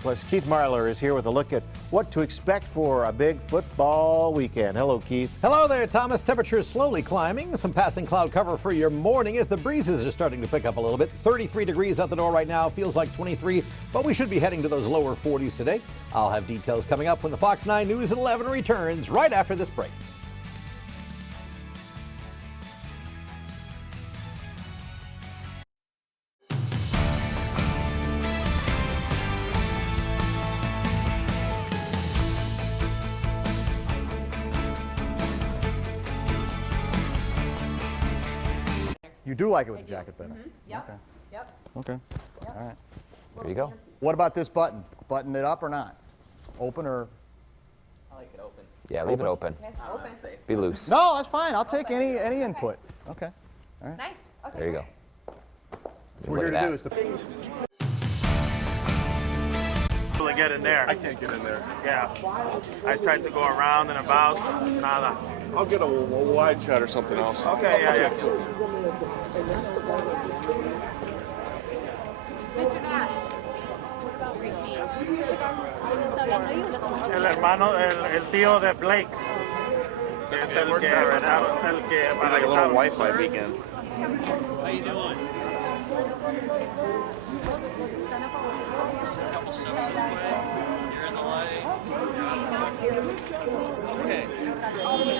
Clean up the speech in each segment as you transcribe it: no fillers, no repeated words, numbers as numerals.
Plus, Keith Marler is here with a look at what to expect for a big football weekend. Hello, Keith. Hello there, Thomas. Temperatures slowly climbing. Some passing cloud cover for your morning as the breezes are starting to pick up a little bit. 33 degrees out the door right now. Feels like 23, but we should be heading to those lower 40s today. I'll have details coming up when the Fox 9 News at 11 returns right after this break. You do like it with the jacket better? Yep. Okay. Yep. Okay. All right. There you go. What about this button? Button it up or not? Open or? I like it open. Yeah, leave it open. Okay. Open. Be loose. No, that's fine. I'll take any input. Okay. All right. Nice. Okay. There you go. That's what we're here to do is to. To get in there. I can't get in there. Yeah. I tried to go around and about. Nada. I'll get a wide shot or something else. Okay, yeah. Mr. Nash, what about receive? El hermano, el tío de Blake. Es el que It's like a little Wi-Fi beacon. How you doing? You're in the light. Okay. Just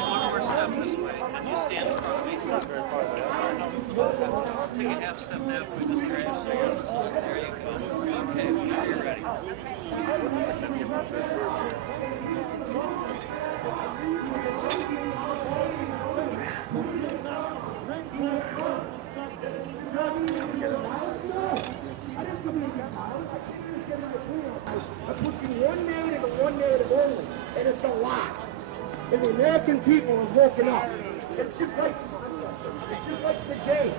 one more step this way. Can you stand in front of me? Take a half step that way, Mr. Anderson. There you go. Okay, whenever you're ready. I put you one narrative and one narrative only, and it's a lie. And the American people have woken up. It's just like today.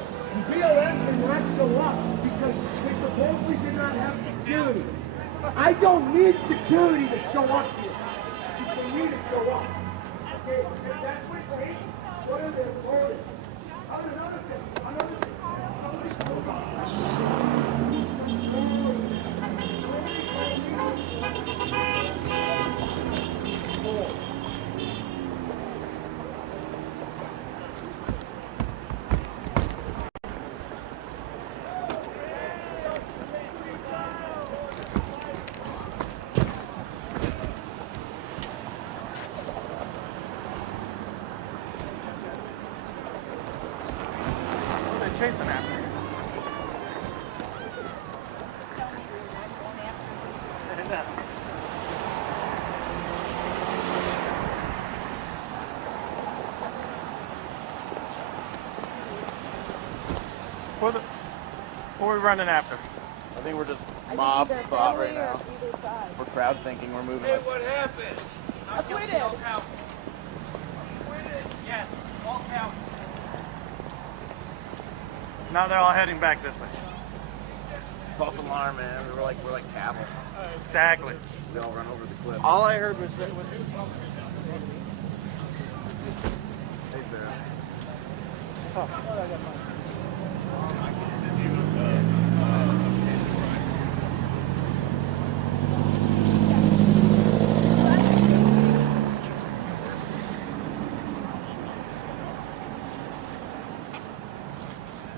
BLM did not show up because they supposedly did not have security. I don't need security to show up here. People need to show up. Okay, and that's what they, what are their motives? Another thing. Chasing after you. What are we running after? I think we're just mob thought right now. We're crowd thinking. We're moving. Hey, what happened? Acquitted. Yes, walk out. Now they're all heading back this way. False alarm, man. We're like cattle. Exactly. We all run over the cliff. All I heard was Hey, Sarah.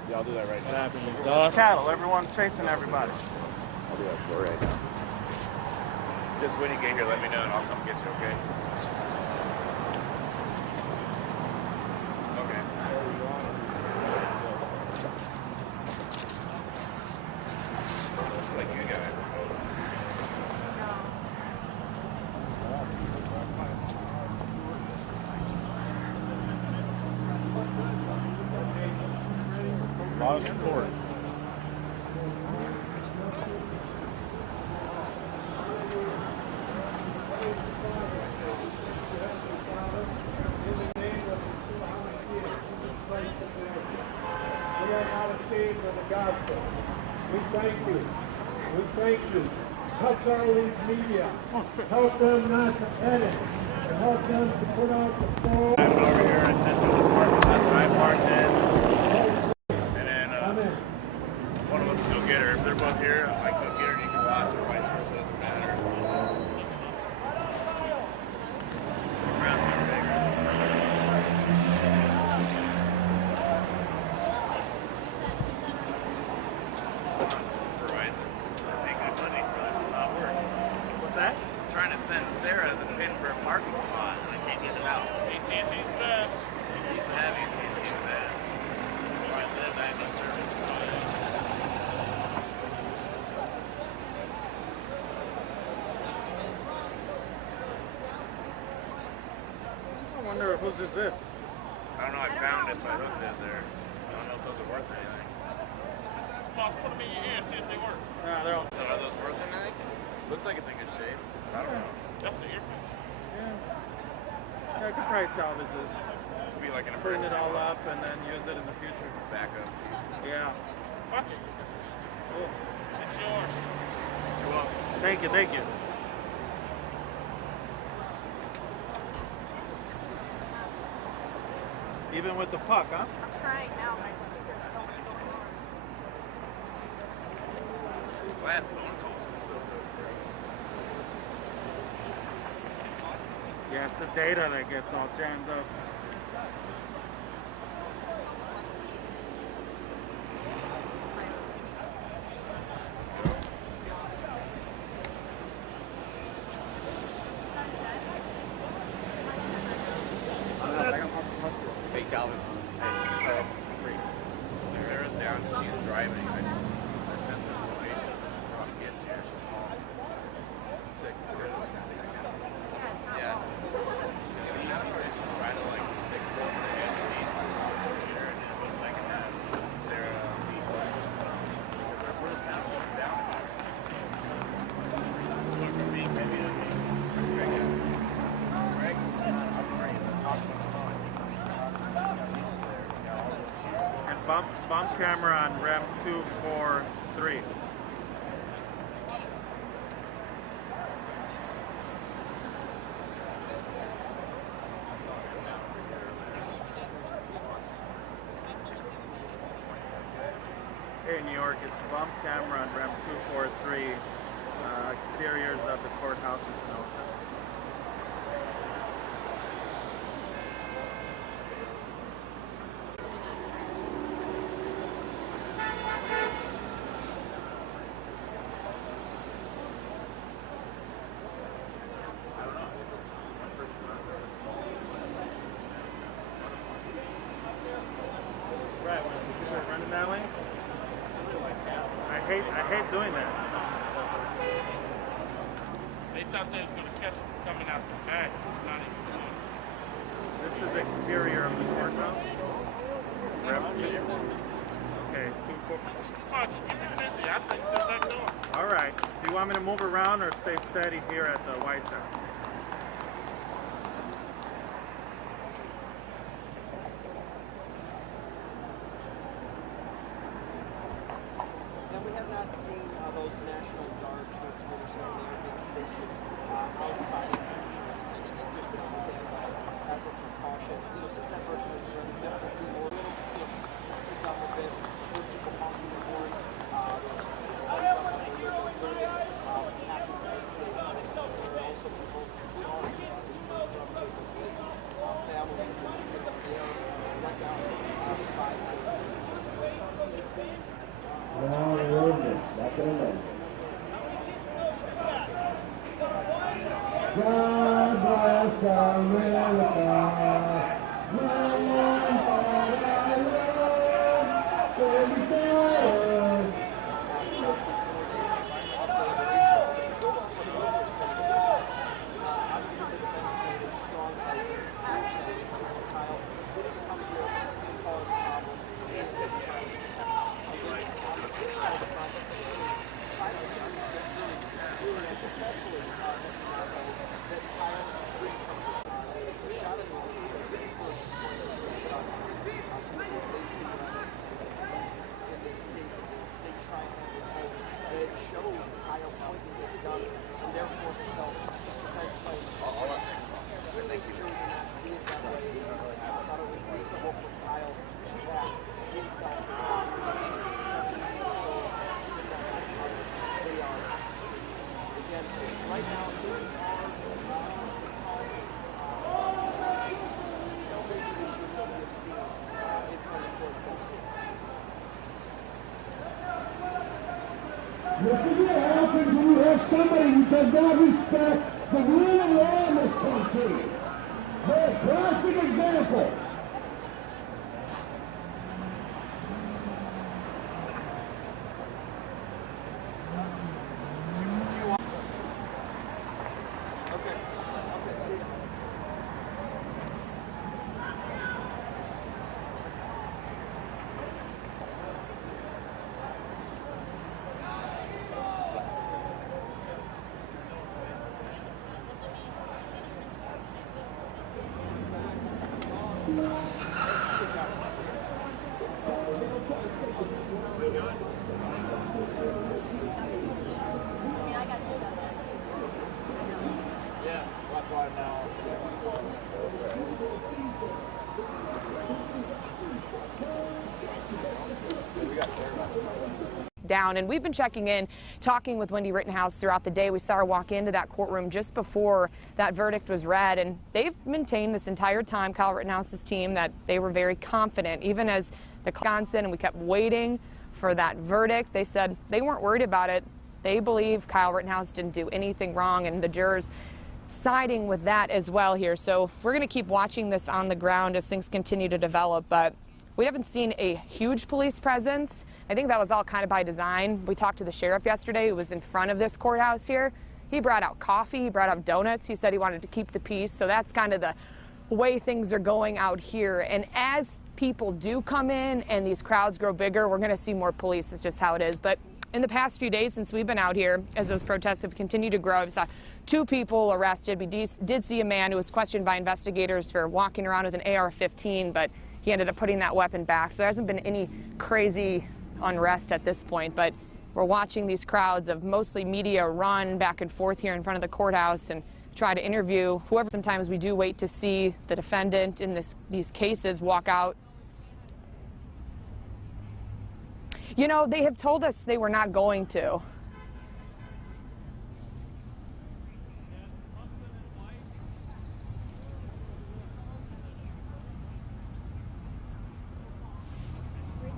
Yeah, I'll do that right now. Cattle, everyone's chasing everybody. I'll do that for right now. Just when you get here, let me know and I'll come get you, okay? Okay. Like you got it. A lot of support. We are not ashamed of the gospel. We thank you. We thank you. Touch our lead media. Help them not to panic. And help them to put out the phone. I'm over here at Central Department. That's where I parked in. And then one of us will go get her. If they're both here, I can go get her and you can watch or vice versa. sent Sarah the pin for a parking spot, and I can't get it out. AT&T's best. You used to have AT&T with that. Where I live, I had no service. I wonder whose is this? I don't know, I found it, so I hooked it there. I don't know if those are worth anything. Boss, put them in your ear, see if they work. Nah, they're all. So are those worth anything? Looks like it's in good shape. I don't know. That's an earpiece. Yeah. I could probably salvage this. Could be like an Bring it emergency all one. up and then use it in the future. Backup piece. Yeah. Fuck it. Cool. It's yours. You're welcome. Thank you, thank you. Even with the puck, huh? I'm trying now, but I just think there's so much going on. Glad phone calls can still go through. Yeah, it's the data that gets all jammed up. Hey, Calvin. Hey, so, Sarah's down. She's driving. I sent the information. When she gets here, she'll call. Sick. Yeah. She said she'll try to like stick close to Anthony's computer and it looked like it had Sarah because we're just kind of going down. Look for me, maybe to me. Where's Greg at? Greg? I'm right at the top of the phone. And bump camera on rem 243. Hey, New York, it's bump camera on rem 243. Exteriors of the courthouse in Kenosha. Right, when people are running that way. I hate doing that. They thought they was gonna catch them coming out the back. It's not even going. This is exterior of the courthouse. Okay, 2-4. I'll take the back door. All right. Do you want me to move around or stay steady here at the White House? And we have not seen those National Guard troops really starting to being stationed outside of and just been on standby as a precaution. Since that first has been running, we've seen more picked up a bit, more people honking their horn. God bless America. My one heart I love. Every How can you have somebody who does not respect the rule of law in this country. They're a classic example. Down, and we've been checking in, talking with Gaige Rittenhouse throughout the day. We saw her walk into that courtroom just before that verdict was read, and they've maintained this entire time, Kyle Rittenhouse's team, that they were very confident, even as the Wisconsin, and we kept waiting for that verdict. They said they weren't worried about it. They believe Kyle Rittenhouse didn't do anything wrong, and the jurors siding with that as well here. So we're going to keep watching this on the ground as things continue to develop, but we haven't seen a huge police presence. I think that was all kind of by design. We talked to the sheriff yesterday who was in front of this courthouse here. He brought out coffee, he brought out donuts. He said he wanted to keep the peace. So that's kind of the way things are going out here. And as people do come in and these crowds grow bigger, we're going to see more police. It's just how it is. But in the past few days since we've been out here, as those protests have continued to grow, we saw 2 people arrested. We did see a man who was questioned by investigators for walking around with an AR-15, but he ended up putting that weapon back. So there hasn't been any crazy unrest at this point, but we're watching these crowds of mostly media run back and forth here in front of the courthouse and try to interview whoever. Sometimes we do wait to see the defendant in these cases walk out. You know, they have told us they were not going to.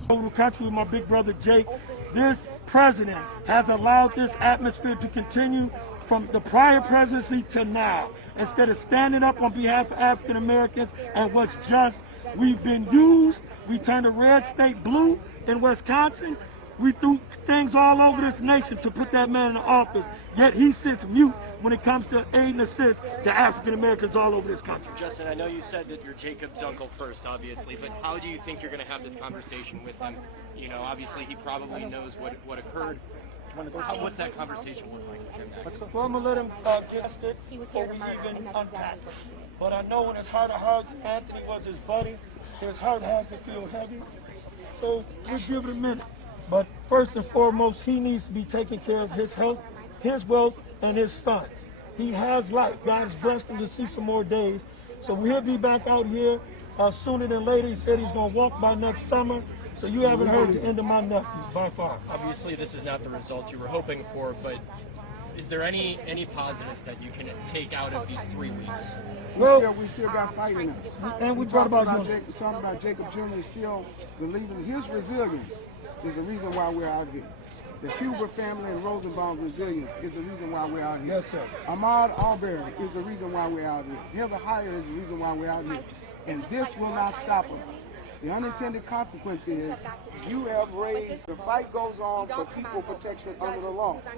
Over the country with my big brother Jake, this president has allowed this atmosphere to continue from the prior presidency to now. Instead of standing up on behalf of African Americans and what's just, we've been used. We turned a red state blue in Wisconsin. We threw things all over this nation to put that man in office, yet he sits mute when it comes to aid and assist to African Americans all over this country. Justin, I know you said that you're Jacob's uncle first, obviously, but how do you think you're going to have this conversation with him? You know, obviously he probably knows what occurred. What's that conversation look like? Well, I'm going to let him get it before we even unpack. But I know in his heart of hearts, Anthony was his buddy. His heart has to feel heavy. So we'll give it a minute. But first and foremost, he needs to be taking care of his health, his wealth, and his sons. He has life. God has blessed him to see some more days. So we'll be back out here sooner than later. He said he's going to walk by next summer. So you haven't heard the end of my nephews by far. Obviously, this is not the result you were hoping for, but is there any positives that you can take out of these 3 weeks? Well, we still got fight in us. And we talked about Jacob Jr. still believing his resilience is the reason why we're out here. The Huber family and Rosenbaum's resilience is the reason why we're out here. Yes, sir. Ahmaud Arbery is the reason why we're out here. Heather Heyer is the reason why we're out here. And this will not stop us. The unintended consequence is you have raised, the fight goes on for equal protection under the law.